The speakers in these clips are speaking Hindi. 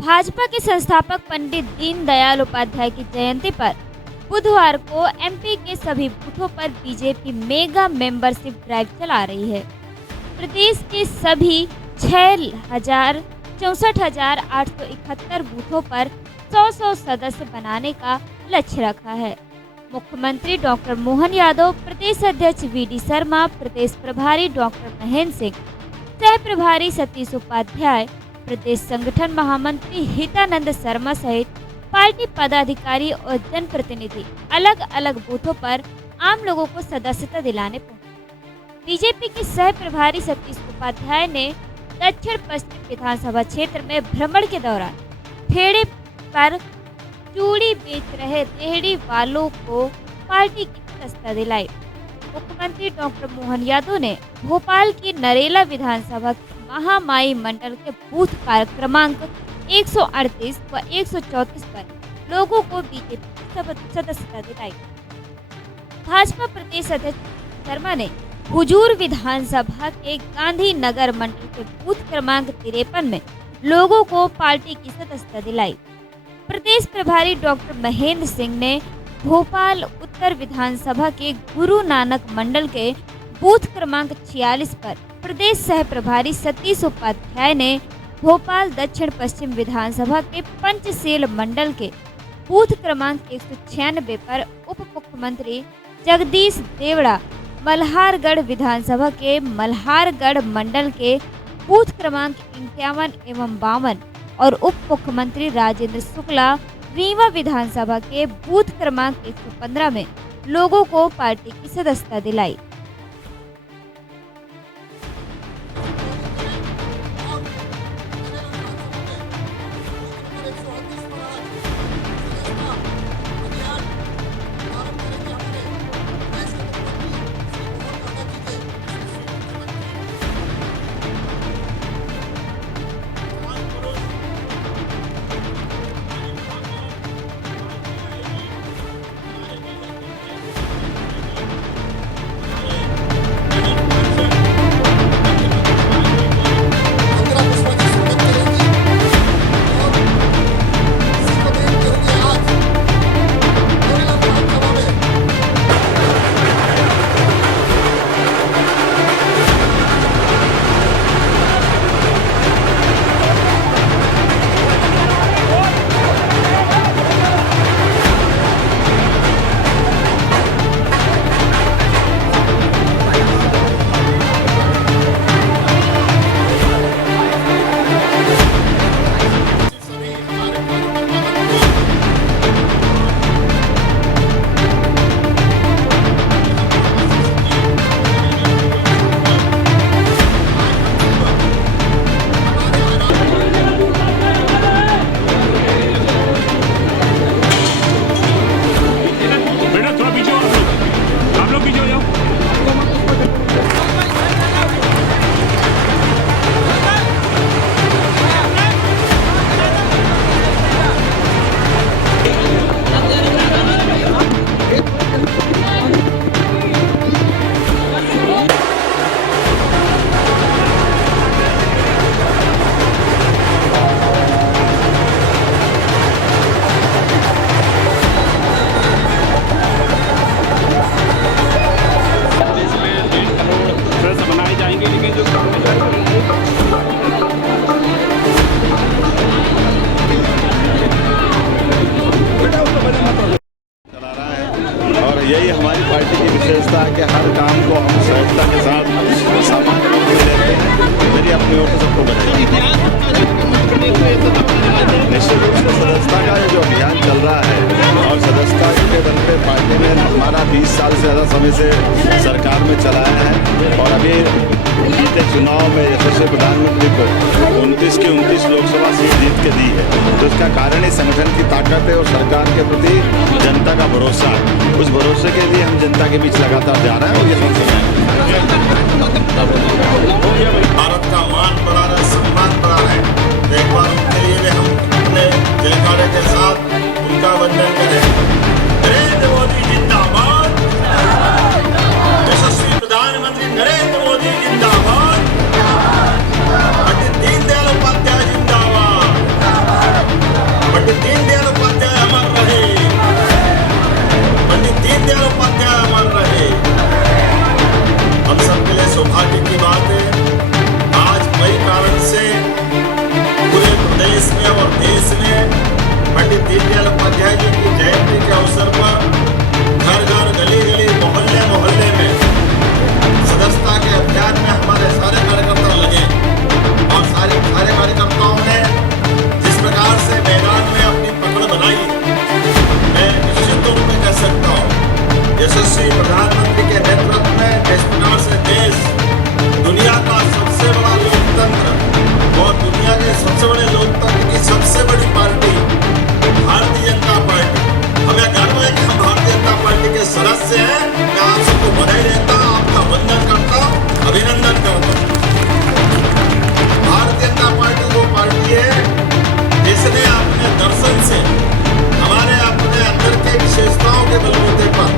भाजपा के संस्थापक पंडित दीनदयाल उपाध्याय की जयंती पर बुधवार को एमपी के सभी बूथों पर बीजेपी मेगा मेंबरशिप ड्राइव चला रही है। प्रदेश के सभी 64,871 बूथों पर 100 सदस्य बनाने का लक्ष्य रखा है। मुख्यमंत्री डॉक्टर मोहन यादव, प्रदेश अध्यक्ष वीडी शर्मा, प्रदेश प्रभारी डॉक्टर महेंद्र सिंह, सह प्रभारी सतीश उपाध्याय, प्रदेश संगठन महामंत्री हितानंद शर्मा सहित पार्टी पदाधिकारी और जनप्रतिनिधि अलग अलग बूथों पर आम लोगों को सदस्यता दिलाने पहुंचे। बीजेपी के सह प्रभारी सतीश उपाध्याय ने दक्षिण पश्चिम विधानसभा क्षेत्र में भ्रमण के दौरान ठेले पर चूड़ी बेच रहे रेहड़ी वालों को पार्टी की सदस्यता दिलाई। मुख्यमंत्री डॉक्टर मोहन यादव ने भोपाल की नरेला विधानसभा महामाई मंडल के बूथ क्रमांक 138 व 134 पर लोगों को बीजेपी सदस्यता दिलाई। भाजपा प्रदेश अध्यक्ष शर्मा ने हुजूर विधानसभा के गांधी नगर मंडल के बूथ क्रमांक 53 में लोगों को पार्टी की सदस्यता दिलाई। प्रदेश प्रभारी डॉक्टर महेंद्र सिंह ने भोपाल उत्तर विधानसभा के गुरु नानक मंडल के बूथ क्रमांक 46 पर, प्रदेश सह प्रभारी सतीश उपाध्याय ने भोपाल दक्षिण पश्चिम विधानसभा के पंचशील मंडल के बूथ क्रमांक 196 पर, उप मुख्यमंत्री जगदीश देवड़ा मल्हारगढ़ विधानसभा के मल्हारगढ़ मंडल के बूथ क्रमांक 51 एवं 52 और उप मुख्यमंत्री राजेंद्र शुक्ला रीवा विधानसभा के बूथ क्रमांक 115 में लोगों को पार्टी की सदस्यता दिलाई। यही हमारी पार्टी की विशेषता है कि हर काम को हम सहजता के साथ सामान्य रूप में लेते हैं। मेरी अपनी ओर से सबको बधाई। निश्चित रूप से सदस्यता का जो अभियान चल रहा है और सदस्यता के दल पे पार्टी ने हमारा 20 साल से ज़्यादा समय से सरकार में चलाया है और अभी बीते चुनाव में यशस्वी प्रधानमंत्री को 29 की 29 लोकसभा सीट जीत के दी है। तो इसका कारण ही संगठन की ताकत है और सरकार के प्रति जनता का भरोसा है। उस भरोसे के लिए हम जनता के बीच लगातार जा रहे हैं और ये सुन सकते हैं। भारत का मान बढ़ा रहा है, सम्मान बढ़ा रहा है। एक बार उनके लिए हम अपने जयकारे के साथ उनका वंदन करें। नरेंद्र मोदी जिंदाबाद, यशस्वी प्रधानमंत्री नरेंद्र मोदी जिंदाबाद, पंडित दीनदयाल उपाध्याय जिंदाबाद। सबसे बड़े लोकतंत्र की सबसे बड़ी पार्टी भारतीय जनता पार्टी। हमें गर्व है कि हम भारतीय जनता पार्टी के सदस्य हैं। मैं आप सबको बधाई देता हूं, आपका वंदन करता हूं, अभिनंदन करता हूं। भारतीय जनता पार्टी वो पार्टी है जिसने अपने दर्शन से हमारे अपने अंदर के विशेषताओं के बलबूते पर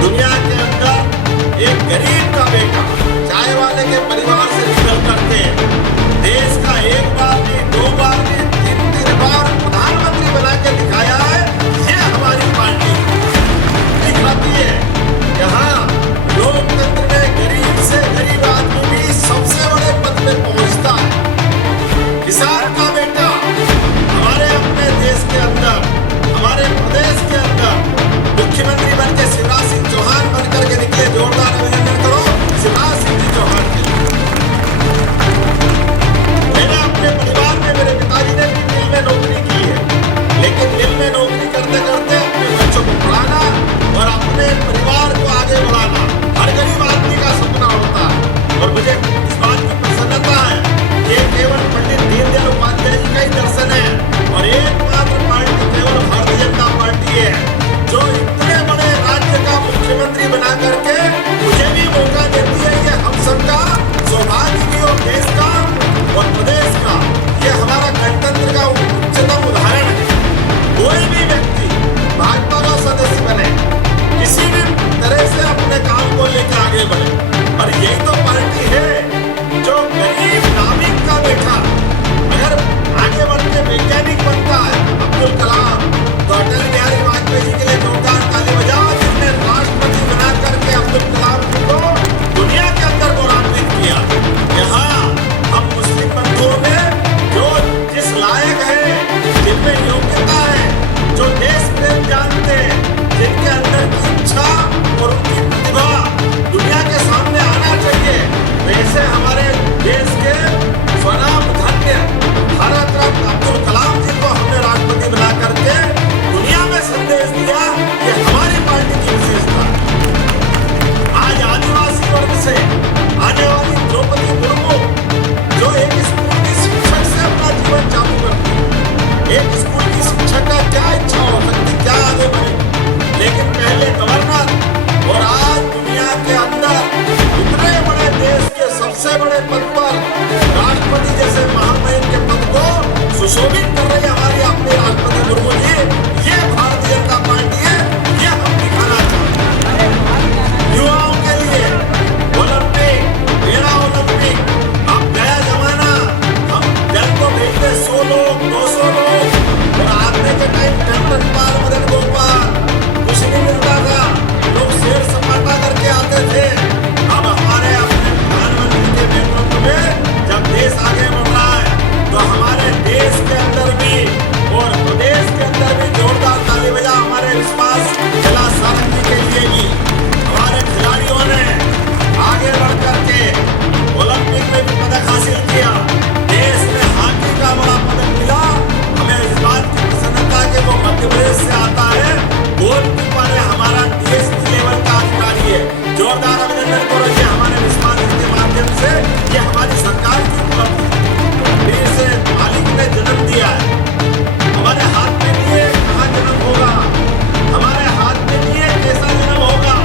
दुनिया के अंदर एक गरीब का बेटा चाय वाले के परिवार से निकल करके देश का एक बार नहीं, दो बार नहीं, तीन बार प्रधानमंत्री बना के दिखाया है। ये हमारी पार्टी दिखाती है। यहाँ लोकतंत्र में गरीब से गरीब आदमी भी सबसे बड़े पद पे पहुंचता है। किसान का बेटा हमारे अपने देश के अंदर, हमारे प्रदेश के अंदर मुख्यमंत्री बन के शिवराज सिंह चौहान बन करके निकले। जोरदार अभिनंदन करो शिवराज सिंह जी चौहान के। मैंने अपने परिवार में, मेरे पिताजी ने भी मिल में नौकरी की है, लेकिन मिल में नौकरी करते करते अपने बच्चों को पढ़ाना और अपने परिवार को आगे बढ़ाना हर गरीब आदमी का सपना होता है। और मुझे इस बात की प्रसन्नता है, ये केवल पंडित दीनदयाल उपाध्याय जी का ही दर्शन है और एकमात्र पार्टी केवल भारतीय जनता पार्टी है जो इतने बड़े राज्य का मुख्यमंत्री बना करके मुझे भी मौका देती है। ये हम सबका सौभाग्य भी और देश का और प्रदेश का ये हमारा गणतंत्र का उच्चतम उदाहरण है। कोई भी व्यक्ति भाजपा का सदस्य बने, किसी भी तरह से अपने काम को लेकर आगे बढ़े, और यही तो पार्टी है जो गरीब नाविक का बेटा अगर आगे बढ़ के वैज्ञानिक बनता है, अब्दुल कलाम, तो अटल बिहारी वाजपेयी जी के लिए जोरदार ताली बजाओ, जिसने राष्ट्रपति बना करके अब्दुल कलाम जी को दुनिया के अंदर गौरवान्वित किया। यहाँ हम मुस्लिम बंधुओं में जो जिस लायक है, जिनमें योग्यता है, जो देश प्रेम जानते हैं, जिनके अंदर की इच्छा और उनकी प्रतिभा दुनिया के सामने आना चाहिए, वैसे हमारे देश के स्वनाम धन्य भारत रत्न अब्दुल कलाम जी को हमने राष्ट्रपति बना करके दुनिया में संदेश दिया। ये हमारी पार्टी की विशेषता है। आज आदिवासी वर्ग से आने वाली द्रौपदी मुर्मू जो एक स्कूल की शिक्षक से अपना जीवन चालू करती है, एक स्कूल की शिक्षक का क्या इच्छा हो सकती, क्या आगे बढ़े, लेकिन पहले गवर्नर और आज दुनिया के अंदर इतने बड़े देश के सबसे बड़े पद पर राष्ट्रपति जैसे महामहिम के पद को सुशोभित कर रही हमारी अपनी राष्ट्रपति मुर्मू जी। ये भारतीय जनता पार्टी है, ये हम दिखाना चाहते हैं। युवाओं के लिए ओलंपिक, पैरा ओलंपिक, अब नया जमाना, हम जल को भेजते 100 लोग, 200 लोग और आने के टाइम टन पार मदन गोपाल कुछ नहीं मिलता था, लोग शेर सपाटा करके आते थे। अब हमारे अपने प्रधानमंत्री के नेतृत्व में जब देश आगे बढ़ रहा है तो हमारे देश के अंदर भी और प्रदेश के अंदर भी जोरदार ताली बजा हमारे विश्वास जिला सारंगी के लिए भी। हमारे खिलाड़ियों ने आगे बढ़ करके ओलंपिक में भी पदक हासिल किया। देश में हॉकी का बड़ा पदक मिला। हमें इस बात की प्रसन्नता कि वो मध्य प्रदेश से आता है, गोलकीपर है, हमारा डीएसपी लेवल का अधिकारी है। जोरदार अभिनंदन करो। ये हमारे विश्वास के माध्यम से ये हमारी सरकार की उपलब्धि है। से मालिक ने जन्म दिया है, हमारे हाथ में नहीं है कहाँ जन्म होगा, हमारे हाथ में नहीं है कैसा जन्म होगा।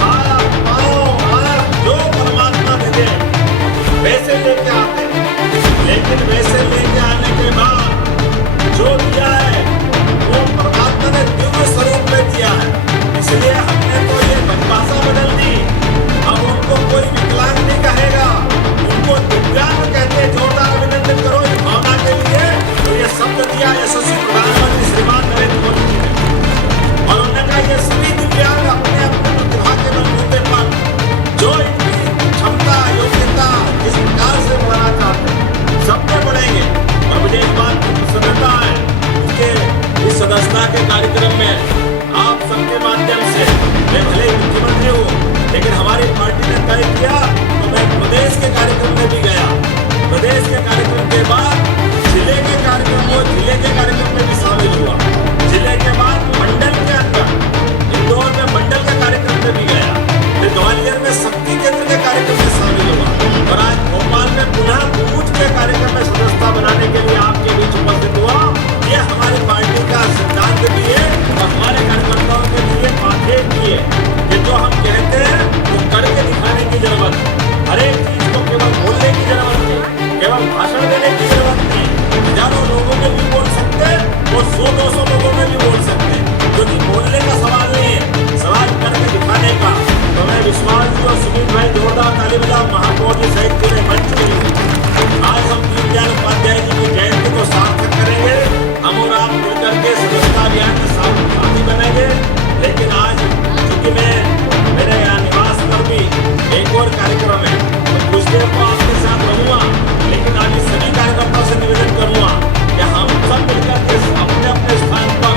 हाथ पाँव जो परमात्मा दे दे वैसे लेके आते, लेकिन वैसे लेके आने के बाद जो दिया है वो परमात्मा ने दिव्य स्वरूप में दिया है। इसलिए हमने तो ये परिभाषा बदल दी। अब उनको कोई विकलांग नहीं कहेगा, उनको दिव्यांग कहते। जोरदार अभिनंदन करो इस भावना के लिए। तो ये शब्द दिया यशस्वी प्रधानमंत्री श्रीमान नरेंद्र मोदी जी ने, और उन्होंने कहा ये सभी दिव्यांग अपने अपने प्रतिभा के बलबूते पर जो इनकी क्षमता, योग्यता जिस प्रकार से बढ़ाना चाहते हैं, सब में बढ़ेंगे। और मुझे इस बात की प्रसन्नता है लालीबला महापौर जी सहित पूरे मंच के लिए आज हम दीनदयाल उपाध्याय जी की जयंती को सार्थक करेंगे। हम और आप मिलकर के सदस्यता अभियान में साथी बनेंगे। लेकिन आज चूंकि मेरे यहाँ निवास पर भी एक और कार्यक्रम है, तो कुछ देर को आपके साथ रहूंगा, लेकिन आज सभी कार्यकर्ताओं से निवेदन करूंगा कि हम सब मिलकर के अपने अपने स्थान पर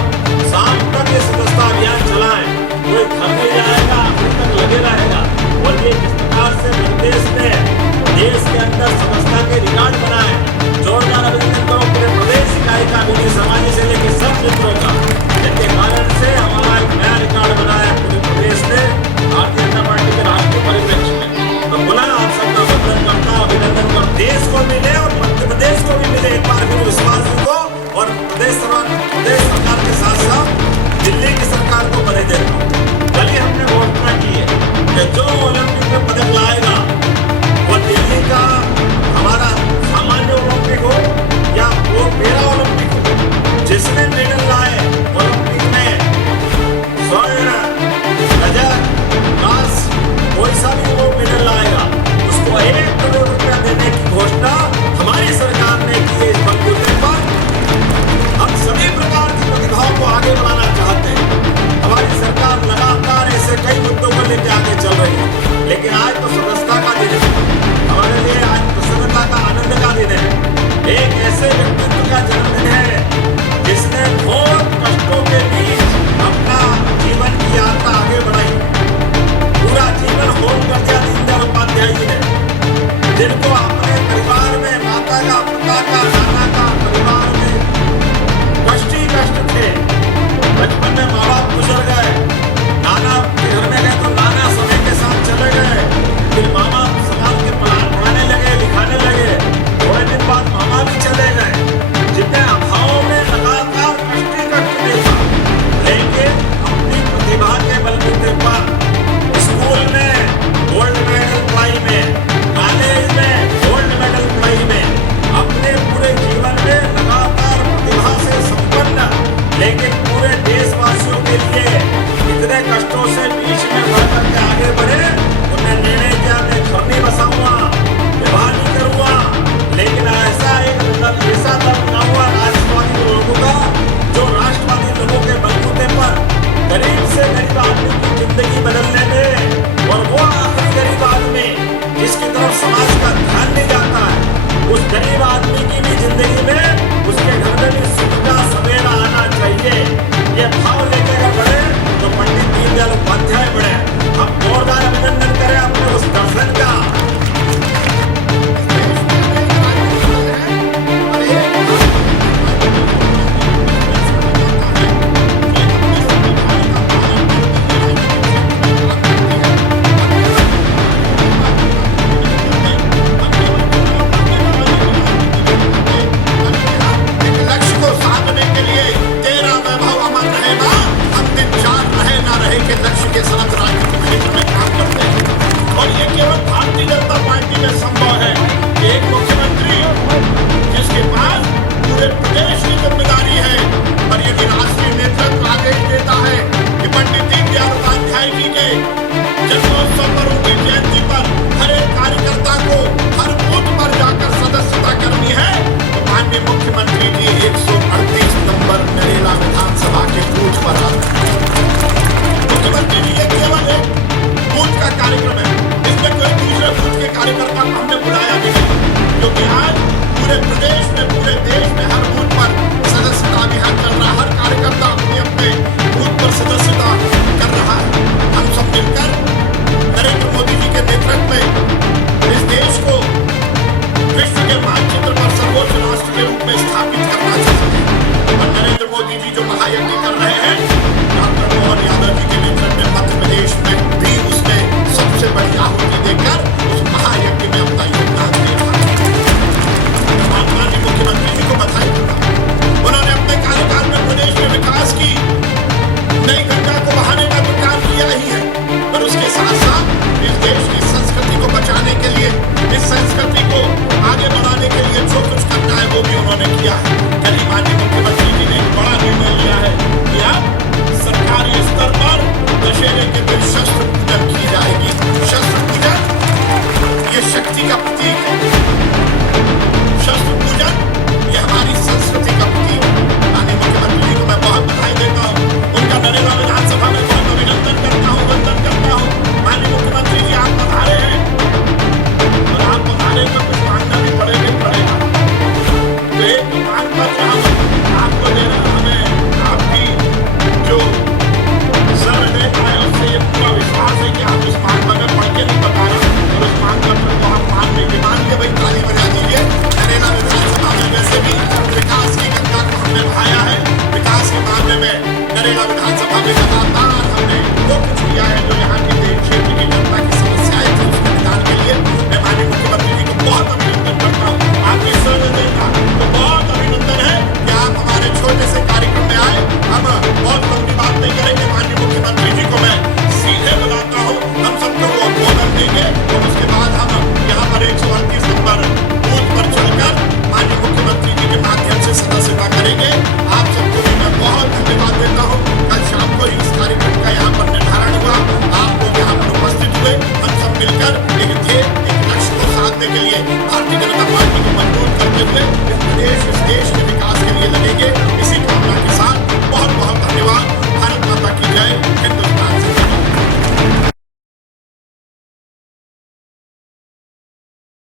शाम तक ये सदस्यता अभियान चलाएं। कोई घर नहीं जाएगा, आखिर तक लगे रहेगा। और ये जिस प्रकार से प्रदेश ने देश के अंदर सदस्यता के रिकॉर्ड बनाए, जोरदार अभिनंदन करो पूरे प्रदेश इकाई का, विधि समाजी से लेकर सब मित्रों का, जिनके कारण से हमारा एक नया रिकॉर्ड बनाया पूरे प्रदेश ने भारतीय जनता पार्टी के राष्ट्रीय परिप्रेक्ष्य में। तो पुनः आप सबका वंदन करता, अभिनंदन कर देश को मिले और मध्य प्रदेश को भी मिले एक बार फिर विश्वास को, और प्रदेश सरकार के साथ साथ दिल्ली की सरकार को बने देता हूँ। कल ही हमने घोषणा की है कि जो ओलंपिक में पदक लाएगा वो दिल्ली का हमारा सामान्य ओलंपिक हो या वो पैरा ओलंपिक हो, जिसने मेडल लाए ओलंपिक में स्वर्ण रजत कांस्य कोई सा भी वो मेडल लाएगा उसको 1 करोड़ रुपया देने की घोषणा हमारी सरकार ने की है। इस बलबूते पर हम सभी प्रकार की प्रतिभाओं को आगे बढ़ाना चाहते हैं। हमारी सरकार लगातार ऐसे कई मुद्दों को लेकर आगे चल रही है, लेकिन आज तो सदस्यता का दिन है, हमारे लिए आज प्रसन्नता का आनंद का दिन है। एक ऐसे व्यक्तित्व का जन्मदिन है जिसने बहुत कष्टों के बीच अपना जीवन की यात्रा आगे बढ़ाई, पूरा जीवन होम कर दिया दीनदयाल उपाध्याय जी ने, जिनको अपने परिवार में माता का, पिता का, नाना का परिवार में कष्ट ही कष्ट थे। बचपन में माँ बाप गुजर गए, नाना के घर में गए तो नाना समय के साथ चले गए, फिर मामा समाज के पढ़ाने लगे, लिखाने लगे, थोड़े दिन बाद मामा भी चले गए, जितने अभावों में लगातार कष्ट ही कष्ट देखा, लेकिन अपनी प्रतिभा के बलबूते पर स्कूल में गोल्ड मेडल प्राइज में, कॉलेज में गोल्ड मेडल प्राइज में, अपने पूरे जीवन में लगातार प्रतिभा से संपन्न, लेकिन पूरे देशवासियों के लिए इतने कष्टों से बीच में बढ़कर के आगे बढ़े। उन्हें निर्णय किया मैं घर नहीं बसाऊंगा, विवाह नहीं करूंगा, लेकिन ऐसा दल बनाऊंगा राष्ट्रवादी लोगों का, जो राष्ट्रवादी लोगों के बलबूते पर गरीब से गरीब आदमी की जिंदगी बदलने में, और वो आखिरी गरीब आदमी जिसकी तरफ समाज का ध्यान नहीं जाता है, उस गरीब आदमी की भी जिंदगी में उसके घर में भी सुख का सवेरा आना चाहिए। ये भाव लेकर अगर बढ़े तो पंडित दीनदयाल उपाध्याय बढ़े। हम जोरदार अभिनंदन करें अपने उस दर्शन का। मुख्यमंत्री जी 138 नंबर नरेला विधानसभा के बूथ पर आ मुख्यमंत्री जी ये केवल एक बूथ का कार्यक्रम है, इसमें कोई दूसरे बूथ के कार्यकर्ता को हमने बुलाया भी नहीं, क्योंकि आज पूरे प्रदेश में, पूरे देश में हर बूथ पर सदस्यता अभियान चल रहा है। हर कार्यकर्ता अपने अपने बूथ पर सदस्यता कर रहा है। हम सब मिलकर नरेंद्र मोदी जी के नेतृत्व में इस देश को विश्व के मानचित्र पर सर्वोच्च राष्ट्र के रूप में स्थापित करना चाहते हैं। और नरेंद्र मोदी जी जो